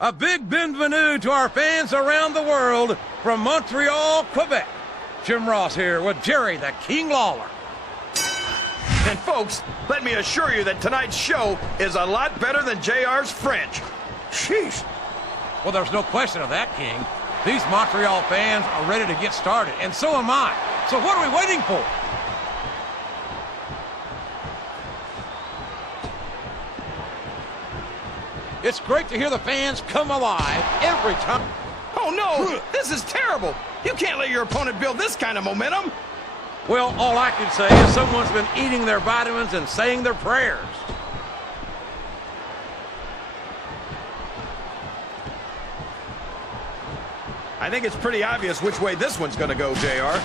A big bienvenue to our fans around the world from Montreal, Quebec. Jim Ross here with Jerry the King Lawler. And folks, let me assure you that tonight's show is a lot better than JR's French. Sheesh. Well, there's no question of that, King. These Montreal fans are ready to get started, and so am I. So what are we waiting for? It's great to hear the fans come alive every time. Oh, no! This is terrible! You can't let your opponent build this kind of momentum! Well, all I can say is someone's been eating their vitamins and saying their prayers. I think it's pretty obvious which way this one's gonna go, JR.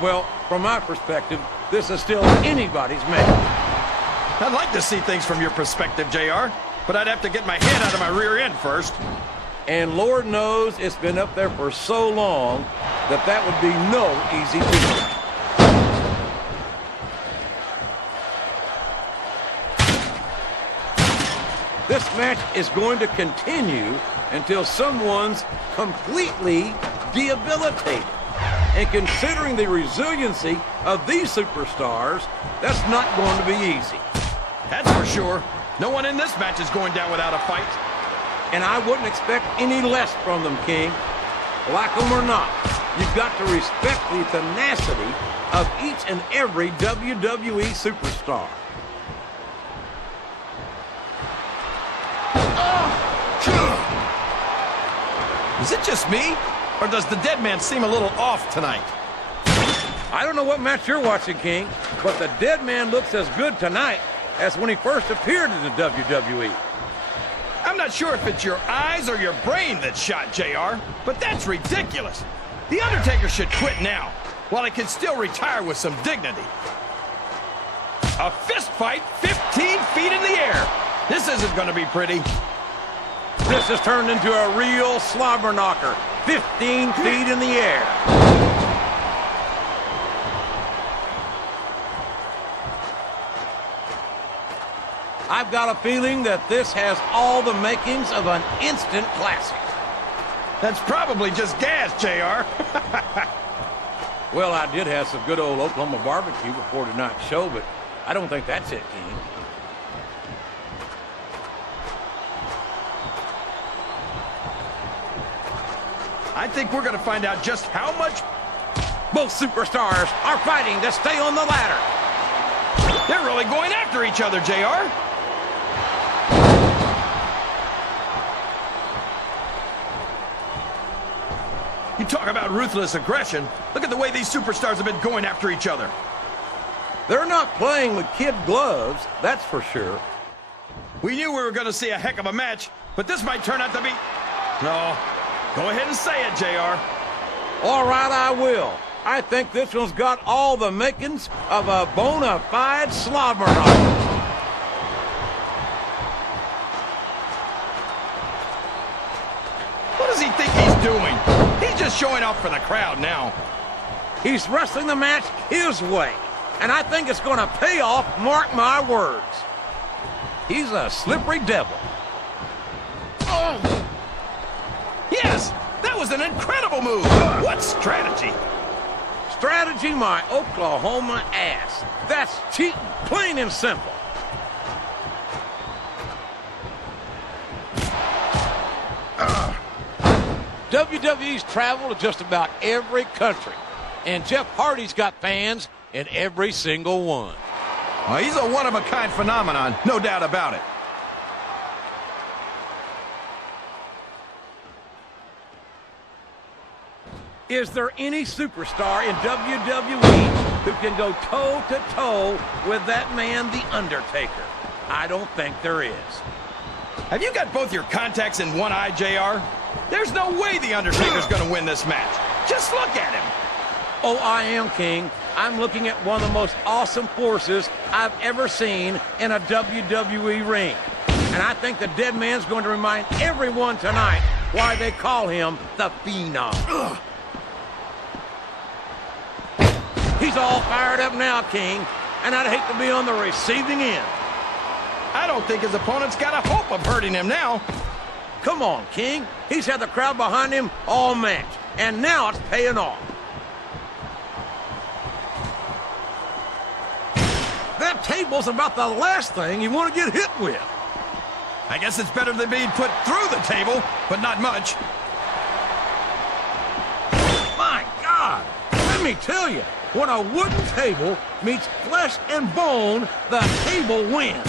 Well, from my perspective, this is still anybody's match. I'd like to see things from your perspective, JR, but I'd have to get my head out of my rear end first. And Lord knows it's been up there for so long that that would be no easy feat. This match is going to continue until someone's completely debilitated. And considering the resiliency of these superstars, that's not going to be easy. That's for sure. No one in this match is going down without a fight. And I wouldn't expect any less from them, King. Like them or not, you've got to respect the tenacity of each and every WWE superstar. Is it just me, or does the dead man seem a little off tonight? I don't know what match you're watching, King, but the dead man looks as good tonight as when he first appeared in the WWE. I'm not sure if it's your eyes or your brain that's shot, JR, but that's ridiculous. The Undertaker should quit now, while he can still retire with some dignity. A fist fight 15 feet in the air. This isn't going to be pretty. This has turned into a real slobber knocker, 15 feet in the air. I've got a feeling that this has all the makings of an instant classic. That's probably just gas, JR. Well, I did have some good old Oklahoma barbecue before tonight's show, but I don't think that's it, King. I think we're going to find out just how much... Both superstars are fighting to stay on the ladder. They're really going after each other, JR. You talk about ruthless aggression. Look at the way these superstars have been going after each other. They're not playing with kid gloves, that's for sure. We knew we were going to see a heck of a match, but this might turn out to be... No. Go ahead and say it, JR. All right, I will. I think this one's got all the makings of a bona fide slobber knocker. What does he think he's doing? He's just showing off for the crowd now. He's wrestling the match his way, and I think it's going to pay off, mark my words. He's a slippery devil. Oh! Yes! That was an incredible move! What strategy? Strategy, my Oklahoma ass. That's cheating, plain and simple. WWE's traveled to just about every country, and Jeff Hardy's got fans in every single one. Well, he's a one-of-a-kind phenomenon, no doubt about it. Is there any superstar in WWE who can go toe-to-toe with that man, The Undertaker? I don't think there is. Have you got both your contacts in one eye, JR? There's no way The Undertaker's going to win this match. Just look at him. Oh, I am, King. I'm looking at one of the most awesome forces I've ever seen in a WWE ring. And I think the dead man's going to remind everyone tonight why they call him the Phenom. Ugh. He's all fired up now, King, and I'd hate to be on the receiving end. I don't think his opponent's got a hope of hurting him now. Come on, King. He's had the crowd behind him all match, and now it's paying off. That table's about the last thing you want to get hit with. I guess it's better than being put through the table, but not much. My God! Let me tell you, when a wooden table meets flesh and bone, the table wins.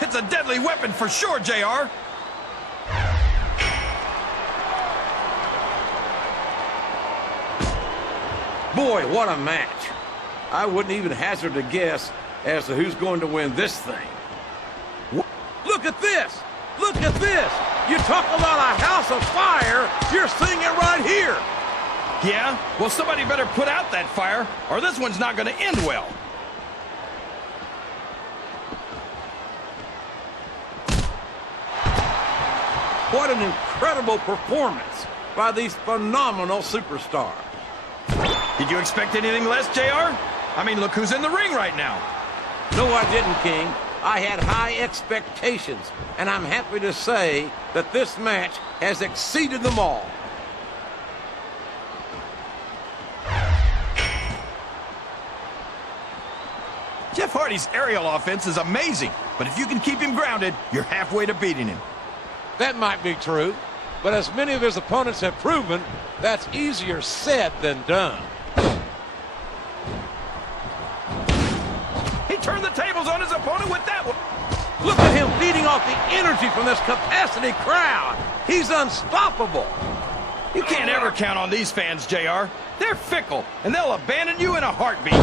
It's a deadly weapon for sure, JR. Boy, what a match. I wouldn't even hazard a guess as to who's going to win this thing. Look at this! Look at this! You talk about a house of fire, you're seeing it right here! Yeah? Well, somebody better put out that fire, or this one's not going to end well. What an incredible performance by these phenomenal superstars. Did you expect anything less, JR? I mean, look who's in the ring right now. No, I didn't, King. I had high expectations, and I'm happy to say that this match has exceeded them all. Jeff Hardy's aerial offense is amazing, but if you can keep him grounded, you're halfway to beating him. That might be true, but as many of his opponents have proven, that's easier said than done. He turned the tables on his opponent with that one. Look at him feeding off the energy from this capacity crowd. He's unstoppable. You can't ever count on these fans, JR. They're fickle, and they'll abandon you in a heartbeat.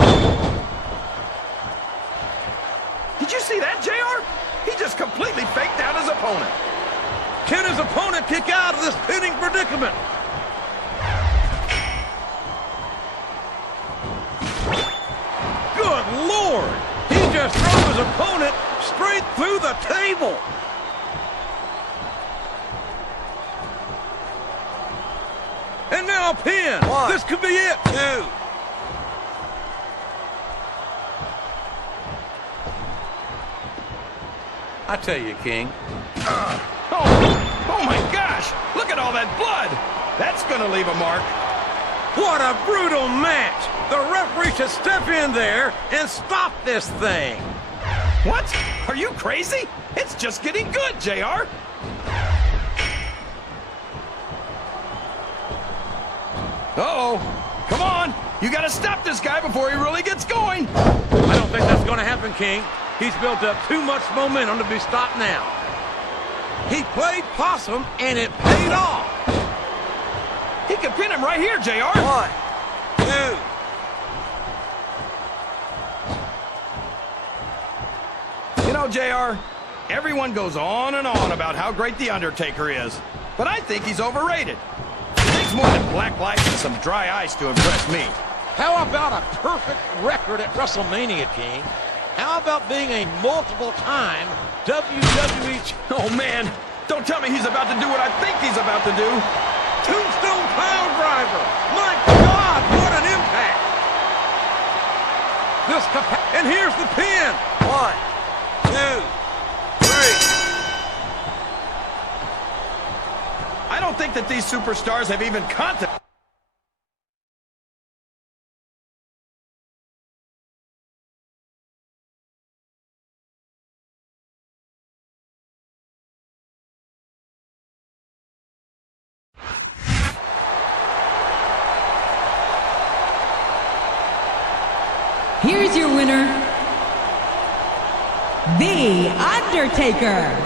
Did you see that, JR? He just completely faked out his opponent. Can his opponent kick out of this pinning predicament? Good Lord! He just threw his opponent straight through the table. And now a pin. One, this could be it. 2. I tell you, King. Oh my gosh! Look at all that blood! That's gonna leave a mark. What a brutal match! The referee should step in there and stop this thing. What? Are you crazy? It's just getting good, JR. Uh-oh. Come on! You gotta stop this guy before he really gets going! I don't think that's gonna happen, King. He's built up too much momentum to be stopped now. He played possum, and it paid off. He could pin him right here, JR. 1, 2. You know, JR, everyone goes on and on about how great The Undertaker is, but I think he's overrated. It takes more than black lights and some dry ice to impress me. How about a perfect record at WrestleMania, King? How about being a multiple-time WWE... Oh, man, don't tell me he's about to do what I think he's about to do. Tombstone Pile Driver! My God, what an impact! And here's the pin! 1, 2, 3. I don't think that these superstars have even contemplated. Here's your winner, The Undertaker.